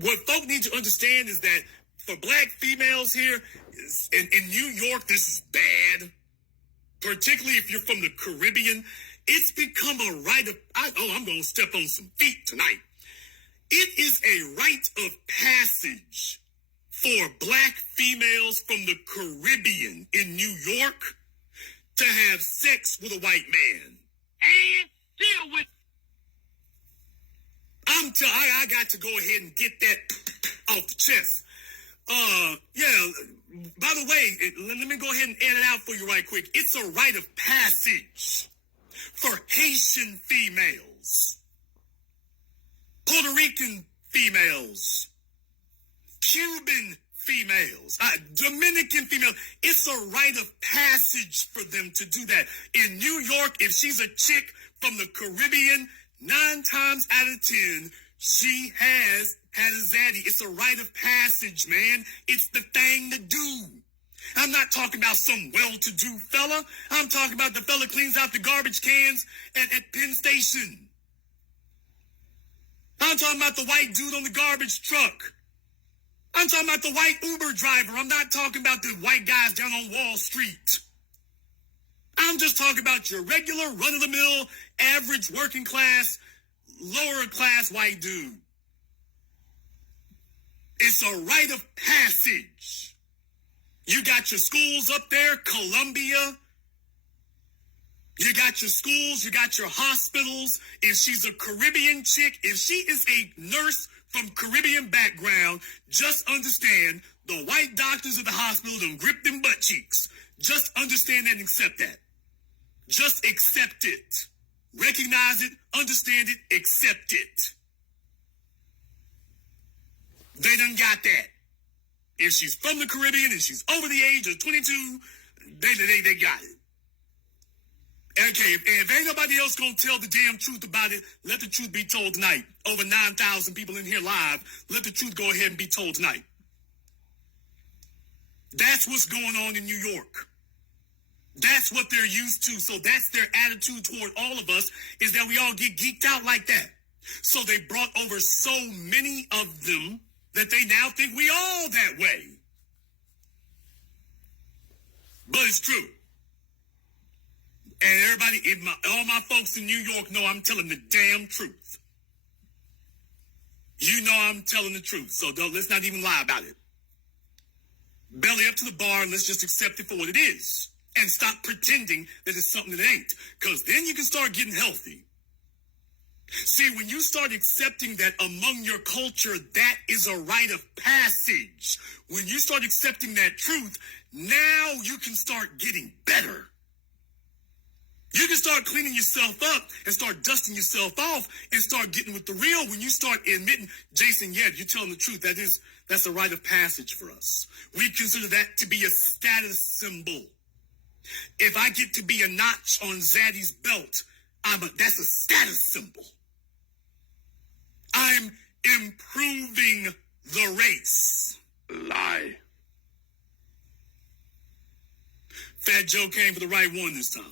what folk need to understand is that for black females here in New York, this is bad. Particularly if you're from the Caribbean, it's become a rite of, I'm going to step on some feet tonight. It is a rite of passage for black females from the Caribbean in New York to have sex with a white man. And deal with. I got to go ahead and get that off the chest. Yeah, by the way, let me go ahead and add it out for you right quick. It's a rite of passage for Haitian females, Puerto Rican females, Cuban females, Dominican females. It's a rite of passage for them to do that. In New York, if she's a chick from the Caribbean, 9 times out of 10, she has had a zaddy. It's a rite of passage, man. It's the thing to do. I'm not talking about some well-to-do fella. I'm talking about the fella cleans out the garbage cans at Penn Station. I'm talking about the white dude on the garbage truck. I'm talking about the white Uber driver. I'm not talking about the white guys down on Wall Street. I'm just talking about your regular, run-of-the-mill, average, working class, lower class white dude. It's a rite of passage. You got your schools up there, Columbia. You got your schools, you got your hospitals. If she's a Caribbean chick, if she is a nurse from Caribbean background, just understand the white doctors at the hospital don't grip them butt cheeks. Just understand that and accept that. Just accept it. Recognize it, understand it, accept it. They done got that. If she's from the Caribbean and she's over the age of 22, they got it. Okay, if ain't nobody else gonna tell the damn truth about it, let the truth be told tonight. Over 9,000 people in here live. Let the truth go ahead and be told tonight. That's what's going on in New York. That's what they're used to. So that's their attitude toward all of us, is that we all get geeked out like that. So they brought over so many of them that they now think we all that way. But it's true. And everybody, all my folks in New York know I'm telling the damn truth. You know I'm telling the truth, so let's not even lie about it. Belly up to the bar and let's just accept it for what it is. And stop pretending that it's something that ain't. Because then you can start getting healthy. See, when you start accepting that among your culture, that is a rite of passage. When you start accepting that truth, now you can start getting better. You can start cleaning yourself up and start dusting yourself off and start getting with the real when you start admitting, Jason, yeah, you're telling the truth. That's a rite of passage for us. We consider that to be a status symbol. If I get to be a notch on Zaddy's belt, that's a status symbol. I'm improving the race. Lie. Fat Joe came for the right one this time.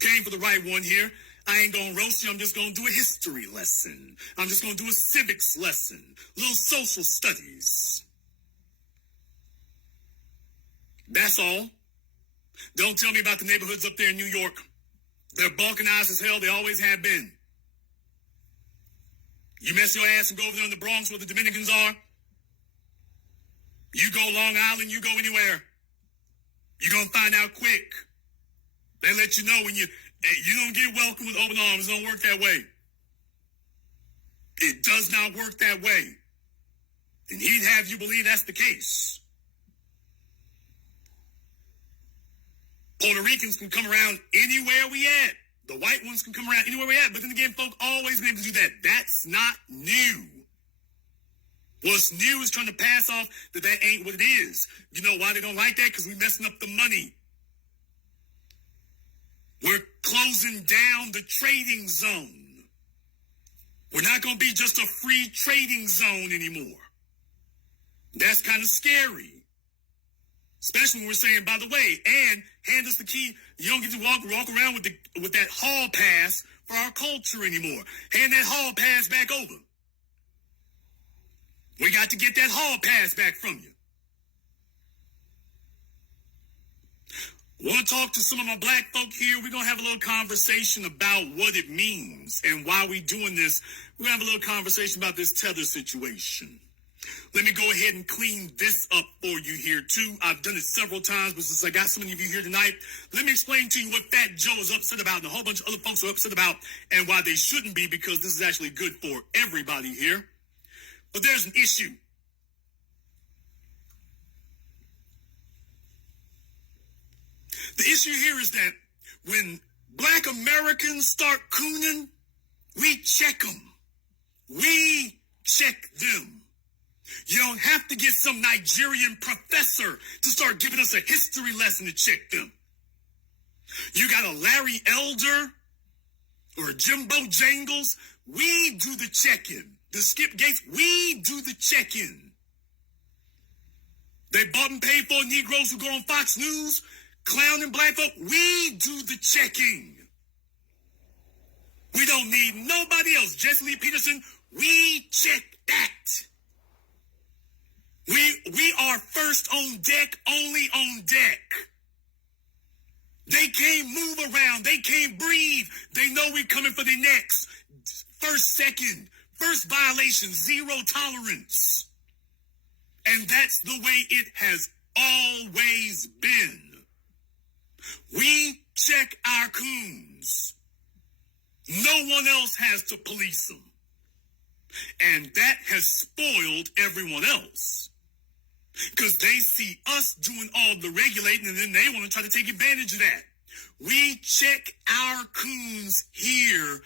Came for the right one here. I ain't gonna roast you. I'm just gonna do a history lesson. I'm just gonna do a civics lesson. Little social studies. That's all. Don't tell me about the neighborhoods up there in New York. They're balkanized as hell. They always have been. You mess your ass and go over there in the Bronx where the Dominicans are. You go Long Island, you go anywhere. You're gonna find out quick. They let you know when you don't get welcome with open arms. It don't work that way. It does not work that way. And he'd have you believe that's the case. Puerto Ricans can come around anywhere we at. The white ones can come around anywhere we at. But then again, folk always been able to do that. That's not new. What's new is trying to pass off that ain't what it is. You know why they don't like that? Because we messing up the money. We're closing down the trading zone. We're not going to be just a free trading zone anymore. That's kind of scary. Especially when we're saying, by the way, and hand us the key. You don't get to walk around with that hall pass for our culture anymore. Hand that hall pass back over. We got to get that hall pass back from you. Want to talk to some of my black folk here? We're going to have a little conversation about what it means and why we doing this. We're going to have a little conversation about this tether situation. Let me go ahead and clean this up for you here, too. I've done it several times, but since I got so many of you here tonight, let me explain to you what Fat Joe is upset about and a whole bunch of other folks are upset about and why they shouldn't be, because this is actually good for everybody here. But there's an issue. The issue here is that when black Americans start cooning, we check them. We check them. You don't have to get some Nigerian professor to start giving us a history lesson to check them. You got a Larry Elder or a Jimbo Jangles, we do the check-in. The Skip Gates, we do the check-in. They bought and paid for Negroes who go on Fox News, clowning black folk, we do the checking. We don't need nobody else. Jesse Lee Peterson, we check that. We are first on deck, only on deck. They can't move around. They can't breathe. They know we're coming for their necks. First, second, first violation, zero tolerance. And that's the way it has always been. We check our coons. No one else has to police them. And that has spoiled everyone else. Because they see us doing all the regulating and then they want to try to take advantage of that. We check our coons here.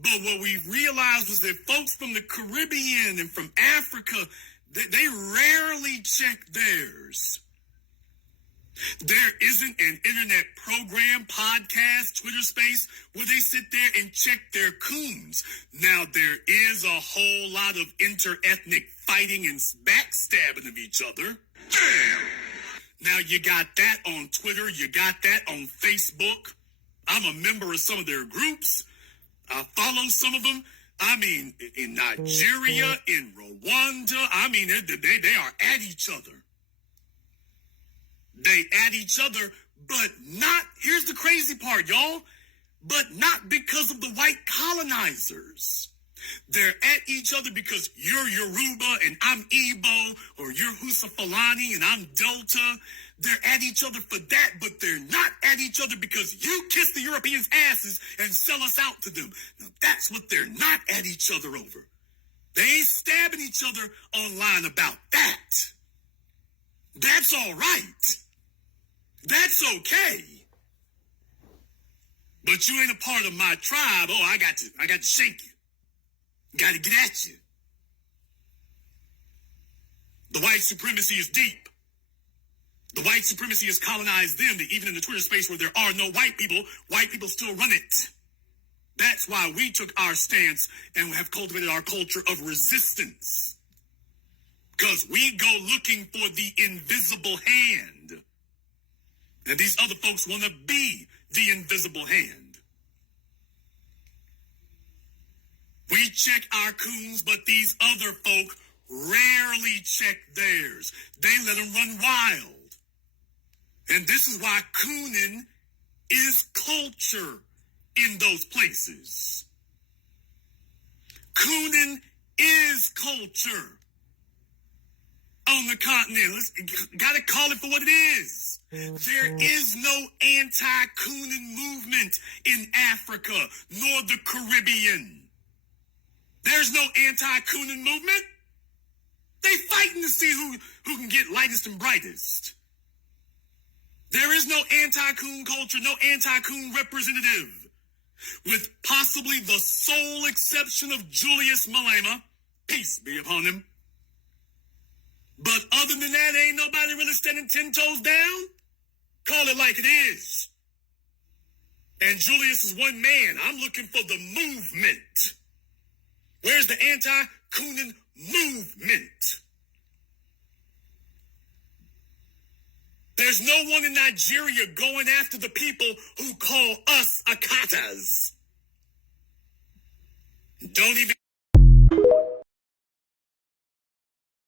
But what we realized was that folks from the Caribbean and from Africa, they rarely check theirs. There isn't an internet program, podcast, Twitter space where they sit there and check their coons. Now, there is a whole lot of inter-ethnic fighting and backstabbing of each other. Now, you got that on Twitter. You got that on Facebook. I'm a member of some of their groups. I follow some of them. I mean, in Nigeria, in Rwanda, I mean, they are at each other. They at each other, but not, here's the crazy part, y'all, but not because of the white colonizers. They're at each other because you're Yoruba and I'm Igbo, or you're Husafalani and I'm Delta. They're at each other for that, but they're not at each other because you kiss the Europeans' asses and sell us out to them. Now, that's what they're not at each other over. They ain't stabbing each other online about that. That's all right. That's okay. But you ain't a part of my tribe. Oh, I got to shake you. Got to get at you. The white supremacy is deep. The white supremacy has colonized them, that even in the Twitter space where there are no white people still run it. That's why we took our stance and have cultivated our culture of resistance. Because we go looking for the invisible hand. And these other folks want to be the invisible hand. We check our coons, but these other folk rarely check theirs. They let them run wild. And this is why cooning is culture in those places. Cooning is culture on the continent. Gotta call it for what it is. There is no anti-cooning movement in Africa nor the Caribbean. There's no anti-cooning movement. They fighting to see who can get lightest and brightest. There is no anti-coon culture, no anti-coon representative, with possibly the sole exception of Julius Malema, peace be upon him. But other than that, ain't nobody really standing 10 toes down. Call it like it is. And Julius is one man. I'm looking for the movement. Where's the anti-cooning movement? There's no one in Nigeria going after the people who call us Akatas. Don't even